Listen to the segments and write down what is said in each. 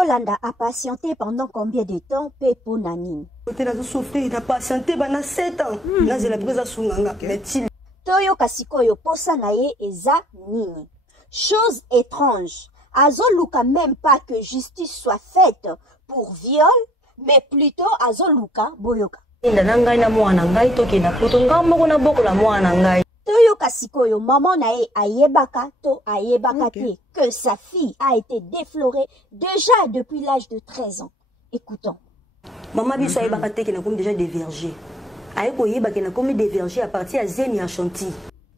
Kolanda a patienté pendant combien de temps pour Nanine? Il a patienté pendant 7 ans. Toyo kasikoyo posa naye eza nini. Chose étrange. Azoluka même pas que justice soit faite pour viol, mais plutôt azoluka boyoka. Toyo kasikoyo maman nae ayebaka to ayebaka te que sa fille a été déflorée déjà depuis l'âge de 13 ans. Écoutons. Maman biso ayebaka te kena comme déjà des vergers. Ayeko yeba kena comme des vergers à partir à Zeni à Chantilly.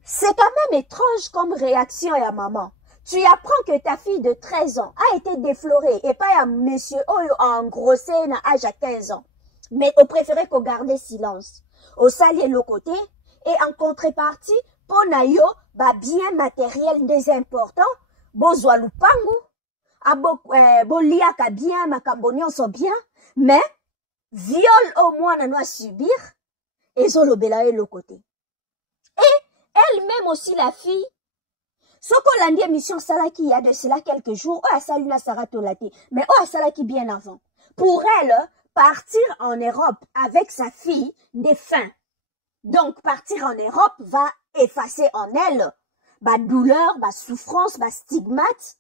C'est quand même étrange comme réaction à maman. Tu apprends que ta fille de 13 ans a été déflorée et pas à monsieur Oyo engrossé à âge à 15 ans. Mais on préférait qu'on garde silence. Au salier le côté et en contrepartie, pour nayo, ba bien matériel des importants, bozwa lupangu, boliaka bien, makambonion sont bien, mais viol au moins on doit subir, et zolobela le côté. Et elle-même aussi la fille, ce qu'on l'a dit émission Salaki il y a de cela quelques jours, oh Salina Saratolati, mais oh Salaki bien avant. Pour elle, partir en Europe avec sa fille des fins. Donc partir en Europe va effacer en elle ba douleur, ba souffrance, ba stigmate,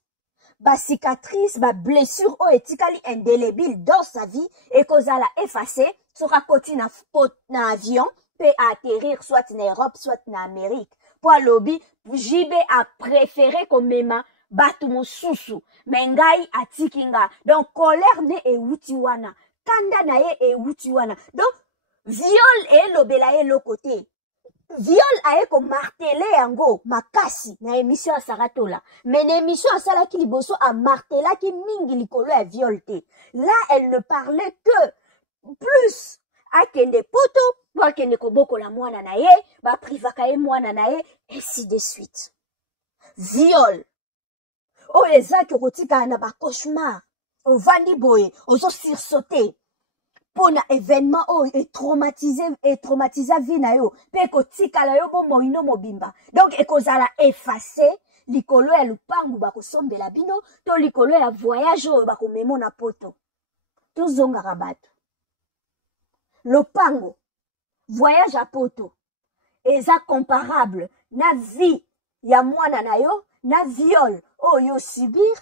ba cicatrice, ba blessure oh etikali indélébile dans sa vie et qu'on a effacé sera côté na avion peut atterrir soit en Europe soit en Amérique. Pour lobby, JB a préféré comme même batu mosusu, mengai atikinga. Donc colère ne e wutiwana, kanda na e wutiwana. Donc viol et lobela e lo côté. Viol a ko martelé yango makasi na émission à Saratola. Mais l'émission à Salaki Liboso a martelé qui mingi likolo a violté. Là, elle ne parlait que plus à kende poto, ba kende koboko la mwana na ye, ba privaka ye mwana na ye, ainsi de suite. Viol. Oh, les actes rotika na ba cauchemar. O vandi boye, ozo sursauter. Pour un événement oh et traumatisé vie na yo pe ko tika la yo bombo ino mobimba donc e kozala effacer likolo ya lupangu ba ko sombela bino to likolo ya voyage o ba ko memo na poto to zonga rabato lupangu voyage à poto eza comparable na vie ya mwana na yo na viol oh yo subir.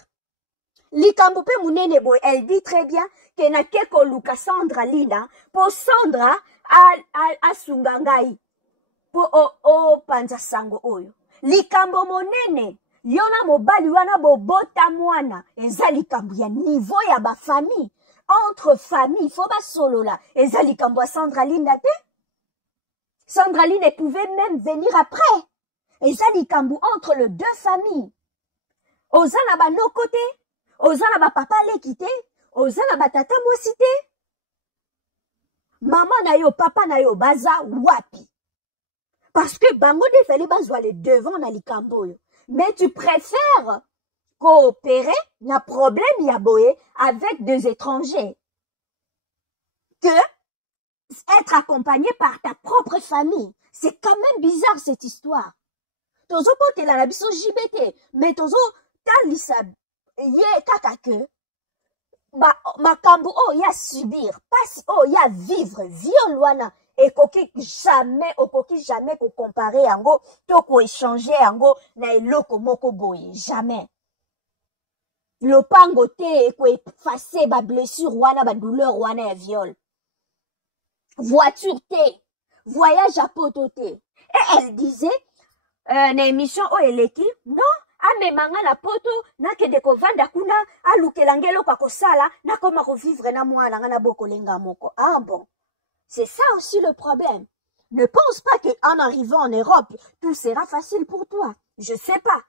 Likambo pe munene boy, elle dit très bien que na keko luka Sandra Lina pour Sandra a sungangai pour o panza sango oyo. Likambo monene yona mobali wana bobota mwana eza likambo ya niveau ya ba famille entre famille faut ba solo la eza likambo ya Sandra Lina te. Sandra Lina pouvait même venir après. Eza likambo entre les deux familles. Ozana ba no côté Ozana ba papa l'équité, ozana ba tata mwasité. Maman na yo, papa na yo, baza wapi. Parce que bango de feli bazwa le devant na likambo yo. Mais tu préfères coopérer, na problème ya boye, avec deux étrangers. Que être accompagné par ta propre famille. C'est quand même bizarre cette histoire. Tozo pote la biso JBT, mais tozo talisa ye kaka que makambo oh ya subir passe oh ya vivre viol wana ekoki jamais ko comparer yango to ko échanger yango na eloko moko boye jamais lopango te ko effacer ba blessure wana ba douleur wana ya viol voiture te voyage à poto te et elle disait na émission oh eleki non amemanga na poto na kende ko vanda kuna alukelangelo kwa kosala na koma ko vivre na mwana nga na bokolenga moko. Ah bon, c'est ça aussi le problème. Ne pense pas que en arrivant en Europe tout sera facile pour toi. Je sais pas.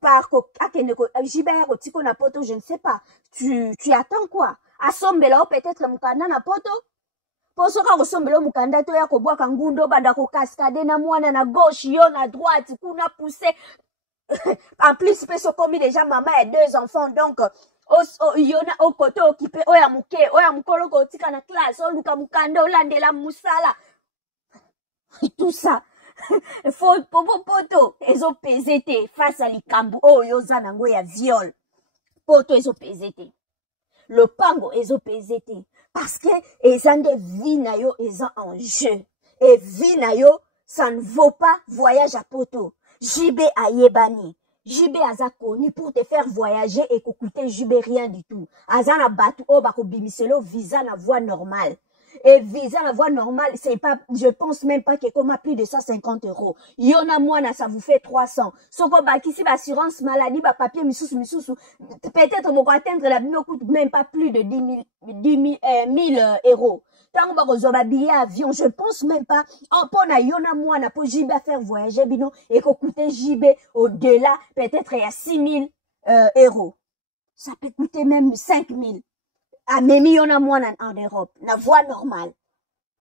Par ko akende ko Gilbert otiko na poto, je ne sais pas. Tu attends quoi? Asombela peut-être mukanda na poto. Posoka kosombela mukanda to ya ko bwaka ngundo banda ko cascade na mwana na gauche yo na droite kuna pousser. En plus, il peut commis déjà maman et deux enfants, donc il y en a au côté occupé, oya muke, oya mukolo kotika na classe, o luka mukanda, olande la musala. Tout ça. Faut poto, ils ont pesé face à l'ikambu, oh yoza nango ya viol. Poto ils ont pesé. le pango ezo PZT. Parce que ezange vie na yo eza en jeu. Et vie na yo, ça ne vaut pas voyage à poto. JB a yebani. JB aza connu pour te faire voyager et coûter JB rien du tout. Aza na batu o bako bimiselo visa na voie normale. Et visa la voie normale, c'est pas, je pense même pas que comme à plus de 150 €. Yona moana, ça vous fait 300. Soko baki si l'assurance maladie, ba papier, misusu. Peut-être mon atteindre la ne coûte même pas plus de 10 000 €. Tant que billet avion, je pense même pas. En pona yona moana pour JB faire voyager, bino, et qu'on coûte JB au-delà, peut-être il y a 6 000 €. Ça peut coûter même 5 000. Ah, mais il y en a moins en Europe. La voie normale.